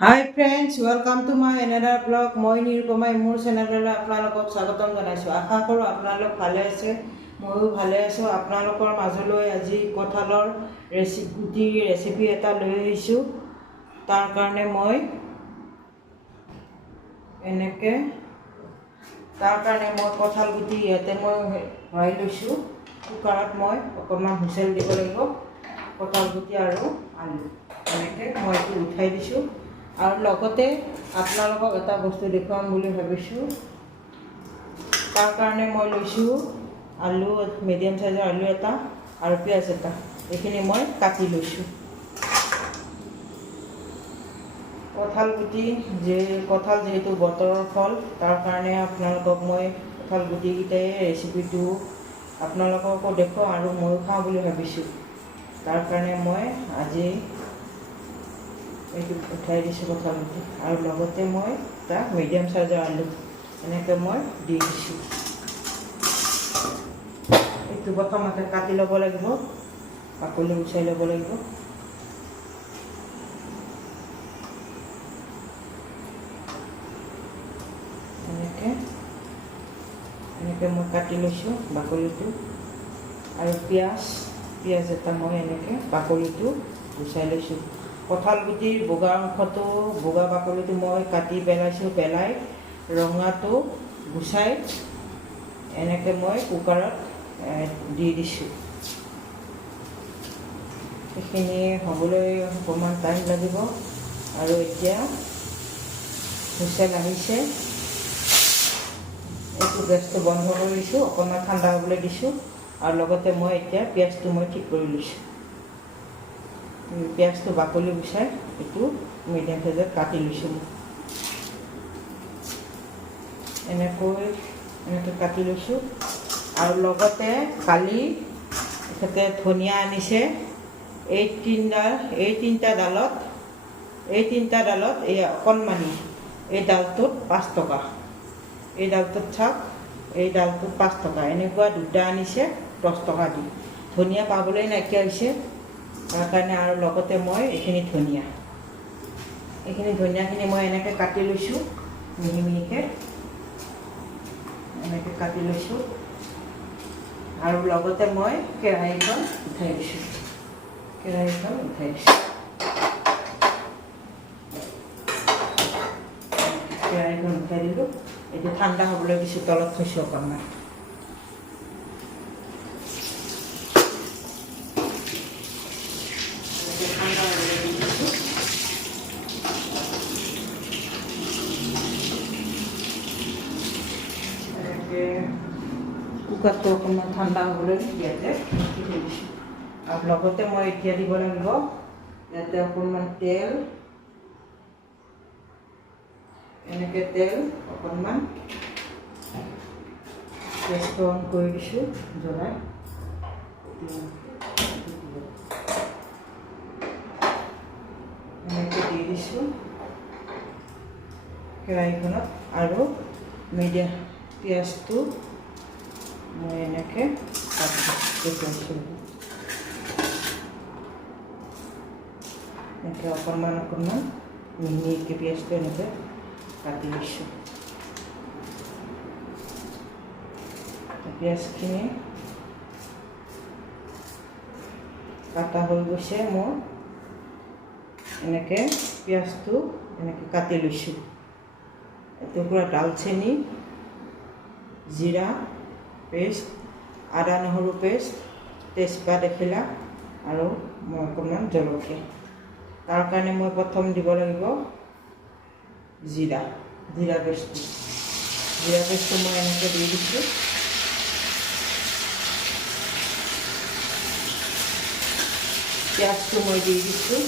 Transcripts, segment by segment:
High friends, welcome to my another blog. মই নিৰুপমাই মোৰ চেনেললৈ আপোনালোকক স্বাগতম জনাইছোঁ। আশা কৰোঁ আপোনালোক ভালে আছে, ময়ো ভালে আছোঁ। আপোনালোকৰ মাজলৈ আজি কঁঠালৰ গুটিৰ ৰেচিপি এটা লৈ আহিছোঁ। তাৰ কাৰণে মই কঁঠাল গুটি ইয়াতে মই ভৰাই লৈছোঁ। কুকাৰত মই অকণমান হুইচেল দিব লাগিব। কঁঠাল গুটি আৰু আলু এনেকৈ মই এইটো উঠাই দিছোঁ। আৰু লগতে আপোনালোকক এটা বস্তু দেখুৱাম বুলি ভাবিছোঁ। তাৰ কাৰণে মই লৈছোঁ আলু, মিডিয়াম চাইজৰ আলু এটা আৰু পিঁয়াজ এটা। এইখিনি মই কাটি লৈছোঁ। কঁঠাল গুটি কঁঠাল যিহেতু বতৰৰ ফল, তাৰ কাৰণে আপোনালোকক মই কঁঠাল গুটিকেইটাই ৰেচিপিটো আপোনালোককো দেখুৱাওঁ আৰু ময়ো খাওঁ বুলি ভাবিছোঁ। তাৰ কাৰণে মই আজি এইটো উঠাই দিছোঁ কঁঠাল গুটি, আৰু লগতে মই এটা মিডিয়াম চাইজৰ আলু এনেকৈ মই দি দিছোঁ। এইটো প্ৰথমতে কাটি ল'ব লাগিব, বাকলি গুচাই ল'ব লাগিব। এনেকৈ মই কাটি লৈছোঁ বাকলিটো। আৰু পিঁয়াজ এটা মই এনেকৈ বাকলিটো গুচাই লৈছোঁ। কঁঠাল গুটিৰ বগা অংশটো, বগা বাকলিটো মই কাটি পেলাইছোঁ। পেলাই ৰঙাটো গুচাই এনেকৈ মই কুকাৰত দি দিছোঁ। সেইখিনি হ'বলৈ অকণমান টাইম লাগিব। আৰু এতিয়া হুইচেল আহিছে। এইটো গেছটো বন্ধ কৰি দিছোঁ, অকণমান ঠাণ্ডা হ'বলৈ দিছোঁ। আৰু লগতে মই এতিয়া পিঁয়াজটো মই ঠিক কৰি লৈছোঁ। পিঁয়াজটো বাকলি গুচাই এইটো মিডিয়াম চাইজত কাটি লৈছোঁ। এনেকৈ কাটি লৈছোঁ। আৰু লগতে কালি এখেতে ধনিয়া আনিছে। এই তিনিটা ডালত এই অকণমানি এই ডালটোত 5 টকা। এই ডালটোত চাওক, এই ডালটোত 5 টকা। এনেকুৱা দুটা আনিছে 10 টকা দি। ধনিয়া পাবলৈ নাইকিয়া হৈছে, তাৰ কাৰণে। আৰু লগতে মই এইখিনি ধনিয়াখিনি মই এনেকৈ কাটি লৈছোঁ, মিহি মিহিকৈ এনেকৈ কাটি লৈছোঁ। আৰু লগতে মই কেৰাহীখন উঠাই দিছোঁ। কেৰাহীখন উঠাই দিলোঁ। এইটো ঠাণ্ডা হ'বলৈ দিছোঁ, তলত থৈছোঁ অকণমান। কুকাৰটো অকণমান ঠাণ্ডা হ'বলৈ ইয়াতে থৈ দিছোঁ। আৰু লগতে মই এতিয়া দিব লাগিব ইয়াতে অকণমান তেল। এনেকৈ তেল অকণমান গেছটো অন কৰি দিছোঁ, জ্বলাই এনেকৈ দি দিছোঁ কেৰাহীখনত। আৰু পিঁয়াজটো মই এনেকৈ কাটিছোঁ। এনেকৈ অকণমান মিহিকৈ পিঁয়াজটো এনেকৈ কাটি লৈছোঁ। পিঁয়াজখিনি কাটা হৈ গৈছে মোৰ। এনেকৈ পিঁয়াজটো এনেকৈ কাটি লৈছোঁ। এটুকুৰা দালচেনি, জিৰা পেষ্ট, আদা নহৰু পেষ্ট, তেজপাত এখিলা, আৰু মই অকণমান জলকীয়া। তাৰ কাৰণে মই প্ৰথম দিব লাগিব জিৰা পেষ্টটো মই এনেকৈ দি দিছোঁ। পিঁয়াজটো মই দি দিছোঁ,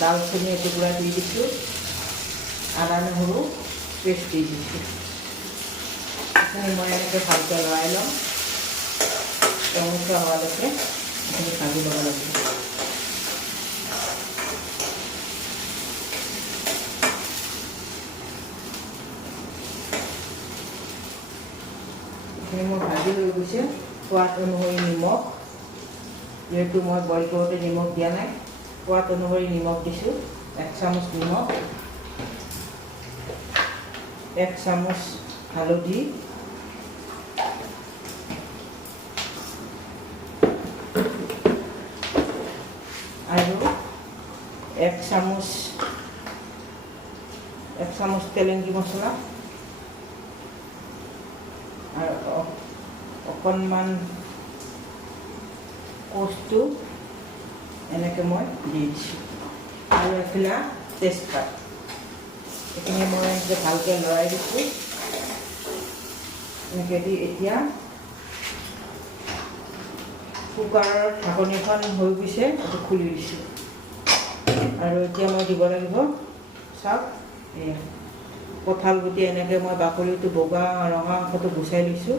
দালচেনি এটুকুৰা দি দিছোঁ, আদা নহৰু পেষ্ট দি দিছোঁ। এইখিনি মই এনেকৈ ভালকৈ লৰাই ল'ম। ৰঙচুৱা হোৱালৈকে এইখিনি ভাজি ল'ব লাগিব। এইখিনি মোৰ ভাজি হৈ গৈছে। সোৱাদ অনুসৰি নিমখ, যিহেতু মই বইল কৰোঁতে নিমখ দিয়া নাই, সোৱাদ অনুসৰি নিমখ দিছোঁ, 1 চামুচ নিমখ। 1 চামুচ হালধি, আৰু 1 চামুচ তেলেংগী মছলা, আৰু অকণমান কচু এনেকৈ মই দি দিছোঁ, আৰু এফালে তেজপাত। এইখিনি মই এনেকৈ ভালকৈ লৰাই দিছোঁ। এনেকৈ দি এতিয়া কুকাৰৰ ঢাকনিখন হৈ গৈছে, এইটো খুলি দিছোঁ। আৰু এতিয়া মই দিব লাগিব চাওক, কঁঠাল গুটি এনেকৈ মই বাকলিটো বগা ৰঙা অংশটো গুচাই লৈছোঁ,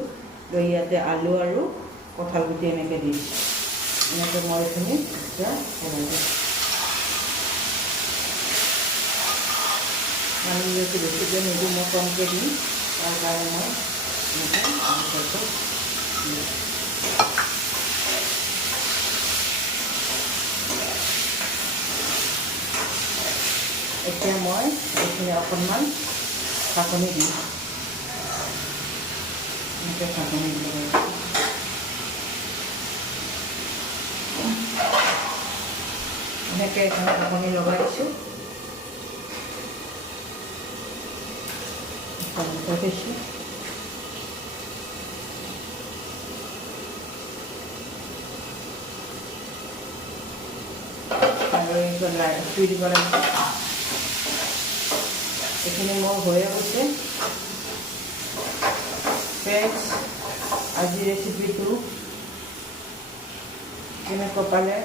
লৈ ইয়াতে আলু আৰু কঁঠাল গুটি এনেকৈ দি দিছোঁ। এনেকৈ মই এইখিনি এতিয়া পেলাই দিছোঁ। পানী যিহেতু বেছিকৈ নিদিওঁ, মই কমকৈ দিম, তাৰ কাৰণে মই এনেকৈ এতিয়া মই এইখিনি অকণমান ঢাকনি দিম, এনেকৈ ঢাকনি দিব লাগিব। এনেকৈ এখানে ঢাকনি লগাই দিছোঁ, দিছোঁ। আৰু এইটো চুই দিব লাগিব। এইখিনি মোৰ হৈয়ে গৈছে। ফ্ৰেণ্ডছ, আজি ৰেচিপিটো কেনেকুৱা পালে,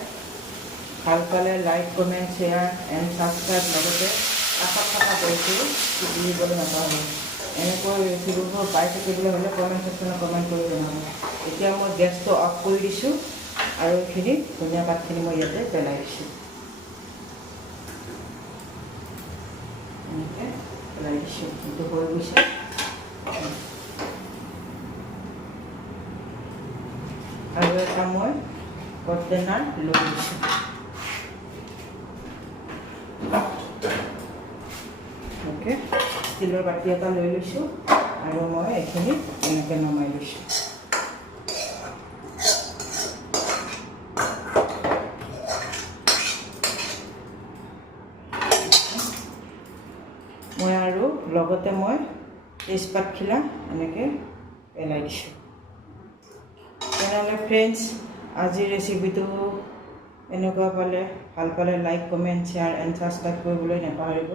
ভাল পালে like, comment, share and subscribe, লগতে কাষত থকা বেলটো টিপিবলৈ নাপাহৰিব। এনেকৈ ৰেচিপিবোৰ পাই থাকিবলৈ হ'লে কমেণ্ট ছেকশ্যনত কমেণ্ট কৰি জনাব। এতিয়া মই গেছটো অফ কৰি দিছোঁ, আৰু এইখিনি ধনিয়া পাতখিনি মই ইয়াতে পেলাই দিছোঁ। এনেকৈ পেলাই দিছোঁ, এইটো হৈ গৈছে। আৰু এটা মই কণ্টেইনাৰ লৈ লৈছোঁ। অ'কে, ষ্টীলৰ বাতি এটা লৈ লৈছোঁ, আৰু মই এইখিনি এনেকৈ নমাই লৈছোঁ। মই আৰু লগতে মই তেজপাতখিলা এনেকৈ পেলাই দিছোঁ। তেনেহ'লে ফ্ৰেণ্ডছ, আজিৰ ৰেচিপিটো এনেকুৱা পালে, ভাল পালে like, comment, share and subscribe কৰিবলৈ নাপাহৰিব।